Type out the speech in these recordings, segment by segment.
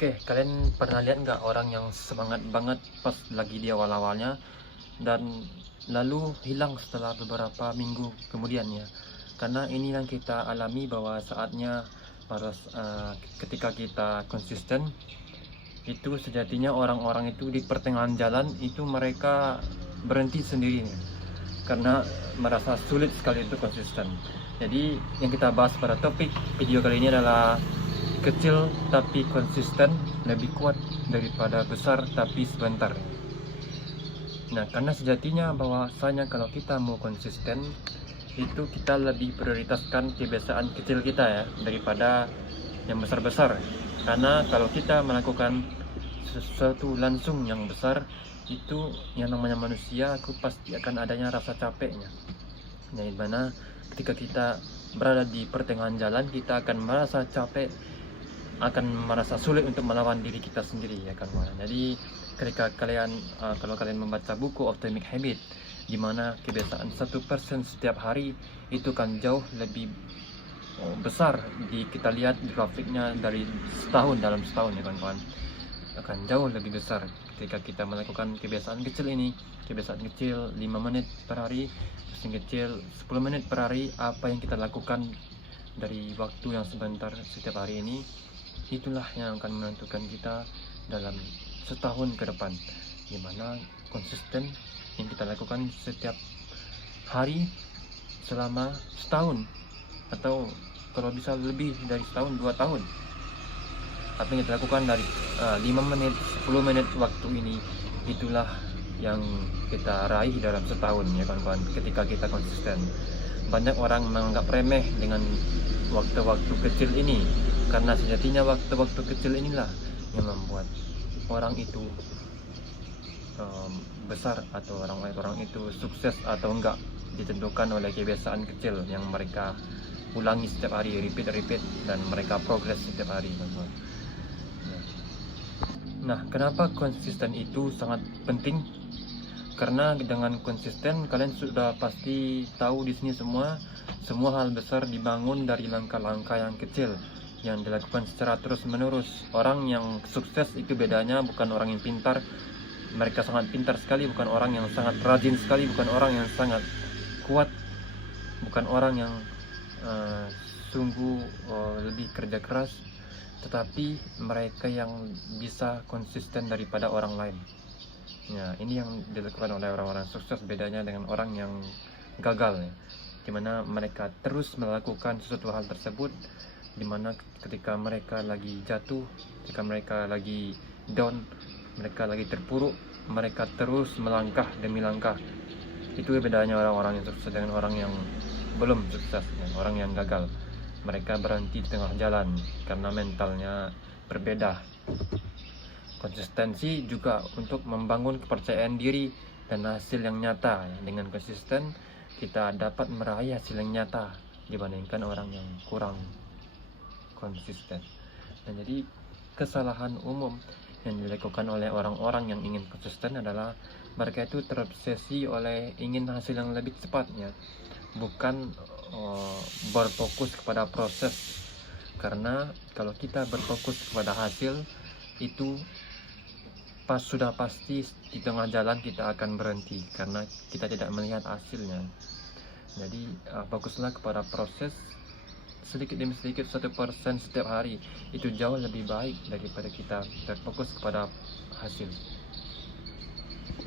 Oke, kalian pernah lihat nggak orang yang semangat banget pas lagi di awal-awalnya dan lalu hilang setelah beberapa minggu kemudian ya? Karena ini yang kita alami bahwa saatnya ketika kita konsisten itu sejatinya orang-orang itu di pertengahan jalan itu mereka berhenti sendiri ya, karena merasa sulit sekali itu konsisten. Jadi yang kita bahas pada topik video kali ini adalah kecil tapi konsisten lebih kuat daripada besar tapi sebentar. Nah, karena sejatinya bahwasanya kalau kita mau konsisten itu kita lebih prioritaskan kebiasaan kecil kita ya daripada yang besar-besar. Karena kalau kita melakukan sesuatu langsung yang besar itu yang namanya manusia aku pasti akan adanya rasa capeknya. Nah, dimana ketika kita berada di pertengahan jalan kita akan merasa capek, akan merasa sulit untuk melawan diri kita sendiri ya kan. Jadi ketika kalau kalian membaca buku Atomic Habit di mana kebiasaan 1% setiap hari itu kan jauh lebih besar kita lihat di grafiknya dari dalam setahun ya kawan-kawan, akan jauh lebih besar ketika kita melakukan kebiasaan kecil ini. Kebiasaan kecil 5 menit per hari, kebiasaan kecil 10 menit per hari, apa yang kita lakukan dari waktu yang sebentar setiap hari ini, itulah yang akan menentukan kita dalam setahun ke depan, dimana konsisten yang kita lakukan setiap hari selama setahun, atau kalau bisa lebih dari setahun, 2 tahun. Apa yang kita lakukan dari 5 menit, 10 menit waktu ini, itulah yang kita raih dalam setahun ya kawan-kawan, ketika kita konsisten. Banyak orang menganggap remeh dengan waktu-waktu kecil ini, karena sejatinya waktu-waktu kecil inilah yang membuat orang itu besar, atau orang itu sukses atau enggak ditentukan oleh kebiasaan kecil yang mereka ulangi setiap hari, repeat dan mereka progres setiap hari. Nah, kenapa konsisten itu sangat penting? Karena dengan konsisten kalian sudah pasti tahu di sini semua hal besar dibangun dari langkah-langkah yang kecil yang dilakukan secara terus-menerus. Orang yang sukses itu bedanya bukan orang yang pintar, mereka sangat pintar sekali, bukan orang yang sangat rajin sekali, bukan orang yang sangat kuat, bukan orang yang sungguh lebih kerja keras, tetapi mereka yang bisa konsisten daripada orang lain. Ya, ini yang dilakukan oleh orang-orang sukses, bedanya dengan orang yang gagal ya, dimana mereka terus melakukan sesuatu hal tersebut, dimana ketika mereka lagi jatuh, ketika mereka lagi down, mereka lagi terpuruk, mereka terus melangkah demi langkah. Itu bedanya orang-orang yang sukses dengan orang yang belum sukses ya, orang yang gagal. Mereka berhenti di tengah jalan karena mentalnya berbeda. Konsistensi juga untuk membangun kepercayaan diri dan hasil yang nyata. Dengan konsisten kita dapat meraih hasil yang nyata dibandingkan orang yang kurang konsisten. Dan jadi kesalahan umum yang dilakukan oleh orang-orang yang ingin konsisten adalah mereka itu terobsesi oleh ingin hasil yang lebih cepatnya, bukan berfokus kepada proses. Karena kalau kita berfokus kepada hasil itu sudah pasti di tengah jalan kita akan berhenti karena kita tidak melihat hasilnya. Jadi fokuslah kepada proses, sedikit demi sedikit, 1% setiap hari, itu jauh lebih baik daripada kita terfokus kepada hasil.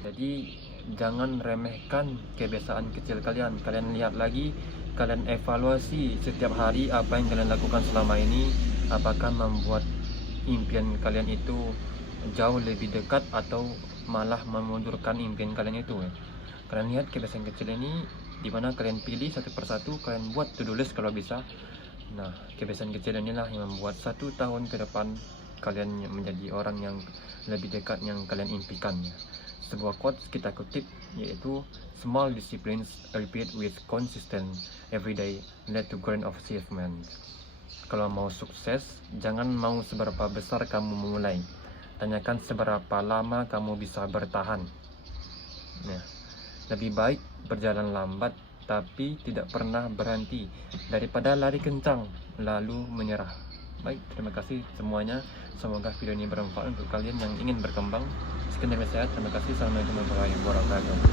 Jadi jangan remehkan kebiasaan kecil kalian. Kalian lihat lagi, kalian evaluasi setiap hari apa yang kalian lakukan selama ini, apakah membuat impian kalian itu jauh lebih dekat atau malah memundurkan impian kalian itu ya. Kalian lihat kebiasaan kecil ini, dimana kalian pilih satu persatu, kalian buat to-do list kalau bisa. Nah, kebiasaan kecil inilah yang membuat 1 tahun ke depan kalian menjadi orang yang lebih dekat yang kalian impikan ya. Sebuah quotes kita kutip yaitu, small disciplines repeat with consistent every day lead to grand achievement. Kalau mau sukses, jangan mau seberapa besar kamu memulai, tanyakan seberapa lama kamu bisa bertahan. Nah, lebih baik berjalan lambat tapi tidak pernah berhenti daripada lari kencang lalu menyerah. Baik, terima kasih semuanya. Semoga video ini bermanfaat untuk kalian yang ingin berkembang. Sekian dari saya, terima kasih. Assalamualaikum warahmatullahi wabarakatuh.